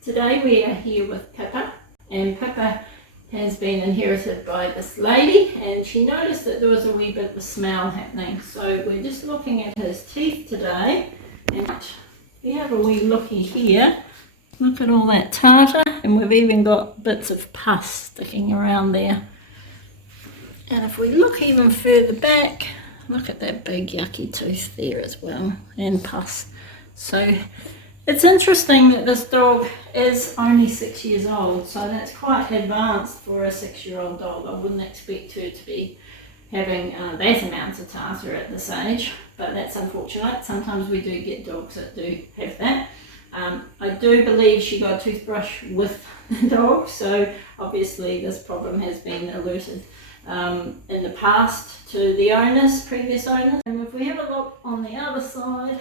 Today we are here with Pippa, and Pippa has been inherited by this lady, and she noticed that there was a wee bit of a smell happening. So we're just looking at his teeth today, and if you have a wee looky here, look at all that tartar, and we've even got bits of pus sticking around there. And if we look even further back, look at that big yucky tooth there as well, and pus. So it's interesting that this dog is only 6 years old, so that's quite advanced for a 6-year-old dog. I wouldn't expect her to be having that amount of tartar at this age, but that's unfortunate. Sometimes we do get dogs that do have that. I do believe she got a toothbrush with the dog, so obviously this problem has been alerted in the past to the owners, previous owners. And if we have a look on the other side,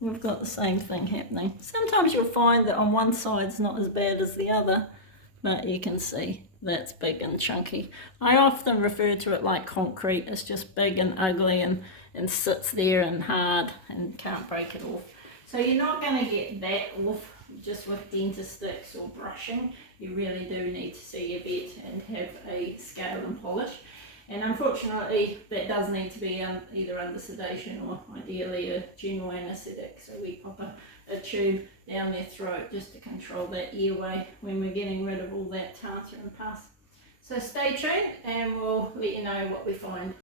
we've got the same thing happening. Sometimes you'll find that on one side it's not as bad as the other, but you can see that's big and chunky. I often refer to it like concrete. It's just big and ugly and sits there and hard and can't break it off. So you're not going to get that just with dentist sticks or brushing. You really do need to see a vet and have a scale and polish. And unfortunately, that does need to be either under sedation or ideally a general anaesthetic. So we pop a tube down their throat just to control that airway when we're getting rid of all that tartar and pus. So stay tuned and we'll let you know what we find.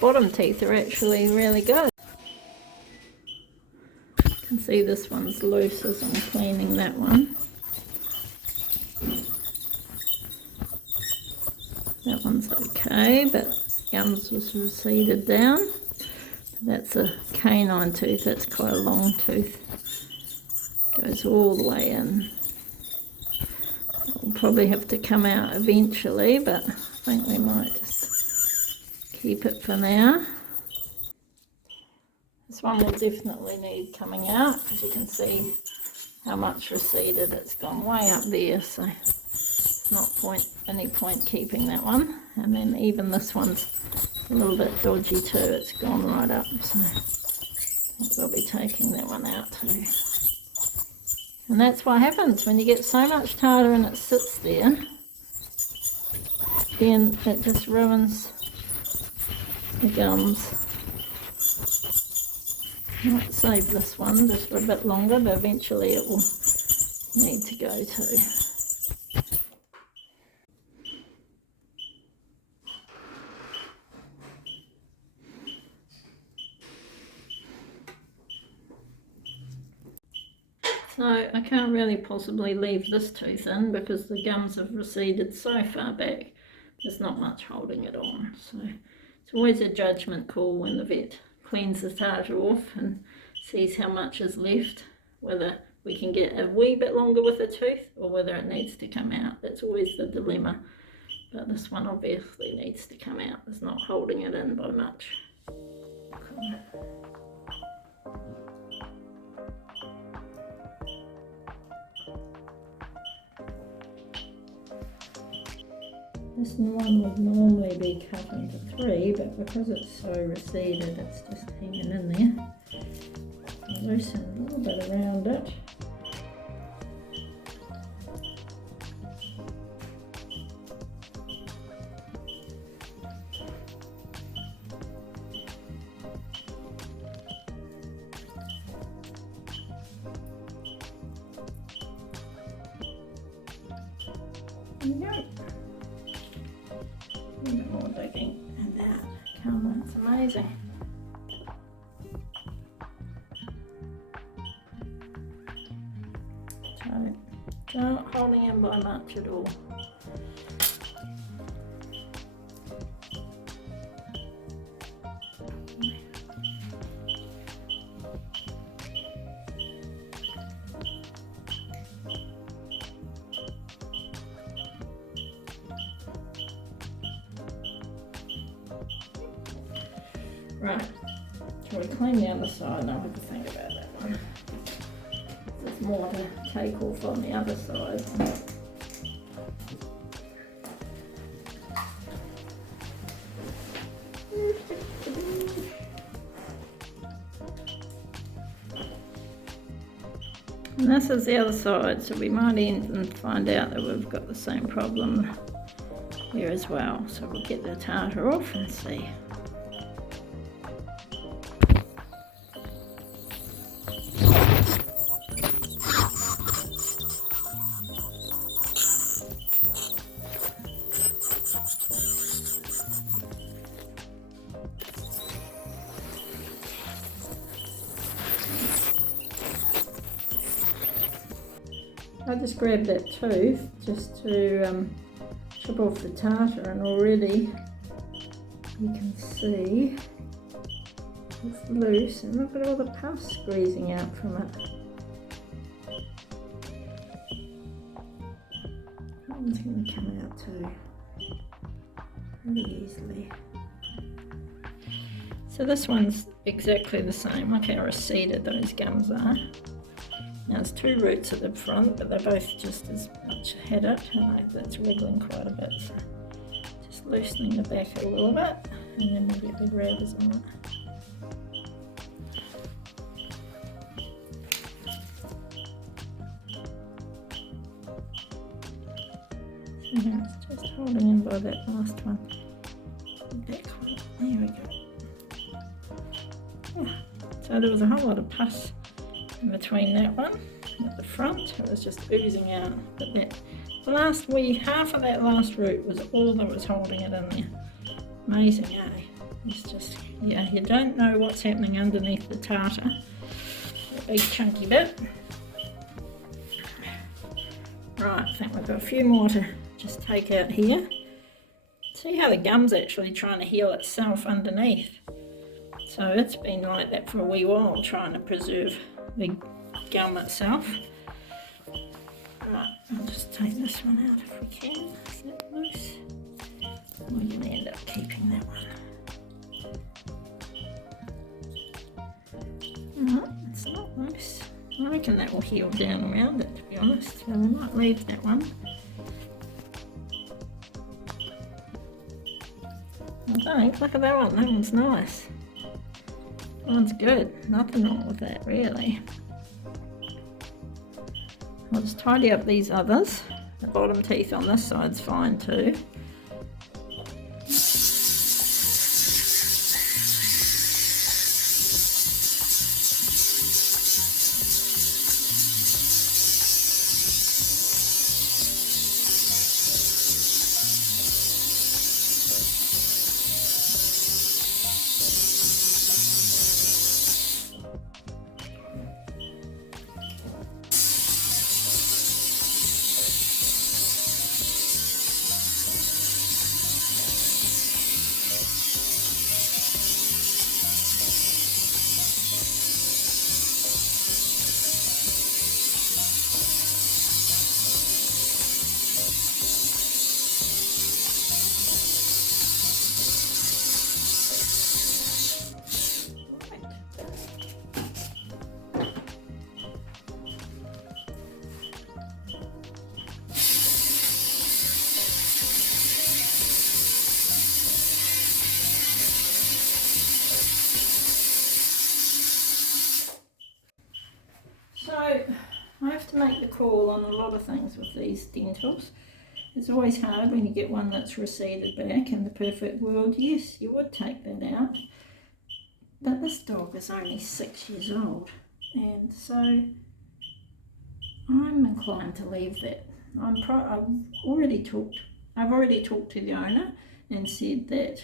Bottom teeth are actually really good. You can see this one's loose as I'm cleaning that one. That one's okay, but gums was receded down. That's a canine tooth, that's quite a long tooth. Goes all the way in. It'll probably have to come out eventually, but I think we might just keep it for now. This one will definitely need coming out because you can see how much receded. It's gone way up there, so it's not any point keeping that one. And then even this one's a little bit dodgy too. It's gone right up, so I think we'll be taking that one out too. And that's what happens when you get so much tartar and it sits there, then it just ruins the gums. I might save this one just for a bit longer, but eventually it will need to go too. So I can't really possibly leave this tooth in because the gums have receded so far back. There's not much holding it on. So it's always a judgment call when the vet cleans the tartar off and sees how much is left, whether we can get a wee bit longer with the tooth or whether it needs to come out. That's always the dilemma. But this one obviously needs to come out. It's not holding it in by much. This one would normally be cut into 3, but because it's so receded, it's just hanging in there. I'll loosen a little bit around it. There we go. A bit more digging and that. Come on, it's amazing. So, not holding in by much at all. Right, so we clean the other side and I'll have to think about that one. There's more to take off on the other side. And this is the other side, so we might end and find out that we've got the same problem here as well. So we'll get the tartar off and see. I just grabbed that tooth just to chip off the tartar, and already you can see it's loose, and look at all the pus squeezing out from it. That one's going to come out too, really easily. So this one's exactly the same. Look how receded those gums are. Now there's 2 roots at the front, but they're both just as much had it, and that's wriggling quite a bit. So just loosening the back a little bit, and then we'll get the grabbers on it. So now it's just holding in by that last one. The back one. There we go. Yeah. So there was a whole lot of pus in between that one at the front. It was just oozing out, but the last wee half of that last root was all that was holding it in there. Amazing, eh? It's just, yeah, you don't know what's happening underneath the tartar. A big chunky bit. Right, I think we've got a few more to just take out here. See how the gum's actually trying to heal itself underneath. So it's been like that for a wee while, trying to preserve the gum itself. Right, I'll just take this one out if we can. Is that loose? We're going to end up keeping that one. No, it's not loose. I reckon that will heal down around it, to be honest. So we might leave that one. I think, look at that one. That one's nice. That one's good. Nothing wrong with that, really. I'll just tidy up these others. The bottom teeth on this side's fine too. So I have to make the call on a lot of things with these dentals. It's always hard when you get one that's receded back. In the perfect world, yes, you would take that out. But this dog is only 6 years old, and so I'm inclined to leave that. I've already talked to the owner and said that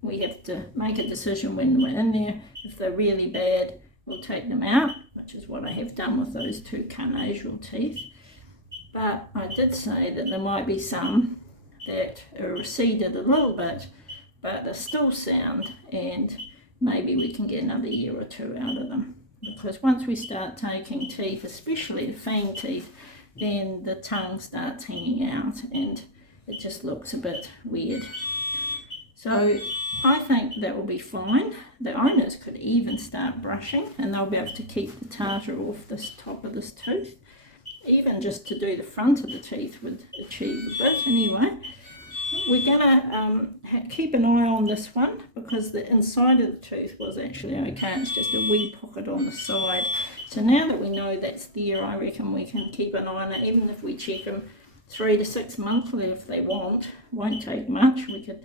we have to make a decision when we're in there. If they're really bad, we'll take them out, which is what I have done with those 2 carnasial teeth. But I did say that there might be some that are receded a little bit, but are still sound, and maybe we can get another year or 2 out of them. Because once we start taking teeth, especially the fang teeth, then the tongue starts hanging out and it just looks a bit weird. So I think that will be fine. The owners could even start brushing, and they'll be able to keep the tartar off this top of this tooth. Even just to do the front of the teeth would achieve a bit anyway. We're gonna keep an eye on this one because the inside of the tooth was actually okay. It's just a wee pocket on the side. So now that we know that's there, I reckon we can keep an eye on it, even if we check them 3 to 6 monthly if they want. Won't take much. We could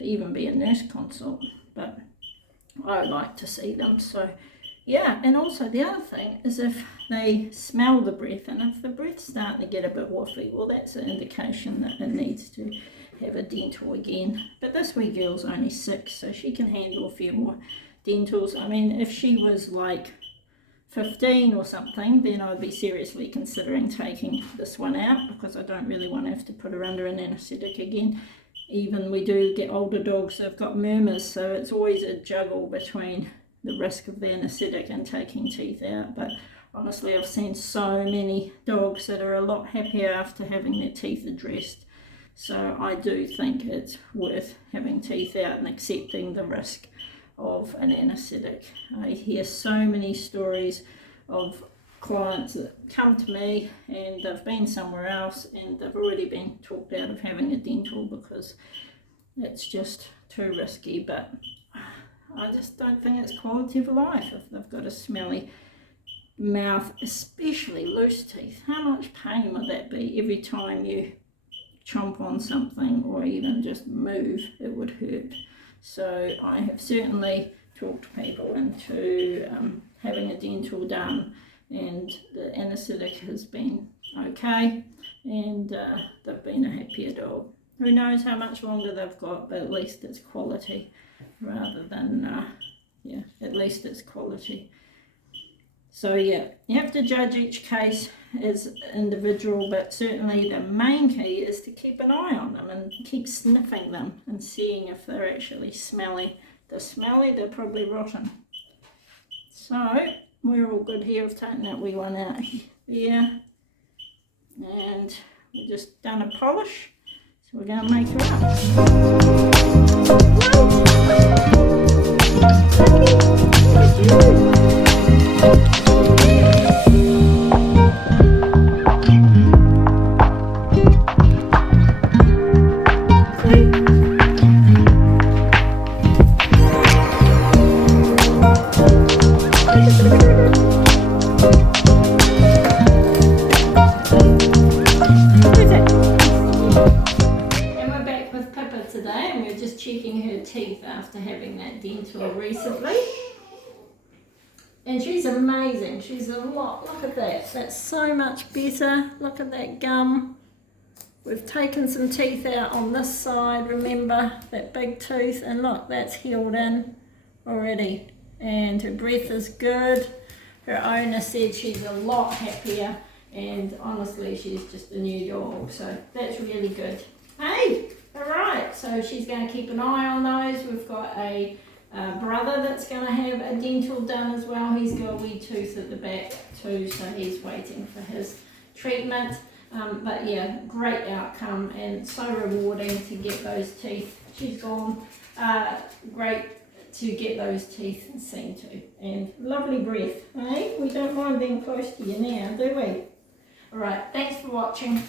even be a nurse consult, but I would like to see them. So yeah, and also the other thing is if they smell the breath, and if the breath's starting to get a bit waffly, well, that's an indication that it needs to have a dental again. But this wee girl's only 6, so she can handle a few more dentals. I mean, if she was like 15 or something, then I'd be seriously considering taking this one out, because I don't really want to have to put her under an anaesthetic again. Even we do get older dogs that have got murmurs, so it's always a juggle between the risk of the anaesthetic and taking teeth out. But honestly, I've seen so many dogs that are a lot happier after having their teeth addressed. So I do think it's worth having teeth out and accepting the risk of an anaesthetic. I hear so many stories of clients that come to me and they've been somewhere else and they've already been talked out of having a dental because it's just too risky. But I just don't think it's quality of life if they've got a smelly mouth, especially loose teeth. How much pain would that be every time you chomp on something or even just move? It would hurt. So I have certainly talked people into having a dental done, and the anaesthetic has been okay, and they've been a happier dog. Who knows how much longer they've got, but at least it's quality rather than yeah, at least it's quality. So yeah, you have to judge each case as individual, but certainly the main key is to keep an eye on them and keep sniffing them and seeing if they're actually smelly. If they're smelly, they're probably rotten. So we're all good here. I've taken that wee one out here, and we've just done a polish, so we're going to make her up. Checking her teeth after having that dental recently, and she's amazing. She's a lot. Look at that, that's so much better. Look at that gum. We've taken some teeth out on this side, remember that big tooth, and look, that's healed in already, and her breath is good. Her owner said she's a lot happier, and honestly she's just a new dog, so that's really good. Hey, alright, so she's going to keep an eye on those. We've got a brother that's going to have a dental done as well. He's got a wee tooth at the back too, so he's waiting for his treatment. But yeah, great outcome and so rewarding to get those teeth. She's gone. Great to get those teeth seen to. And lovely breath, eh? We don't mind being close to you now, do we? Alright, thanks for watching.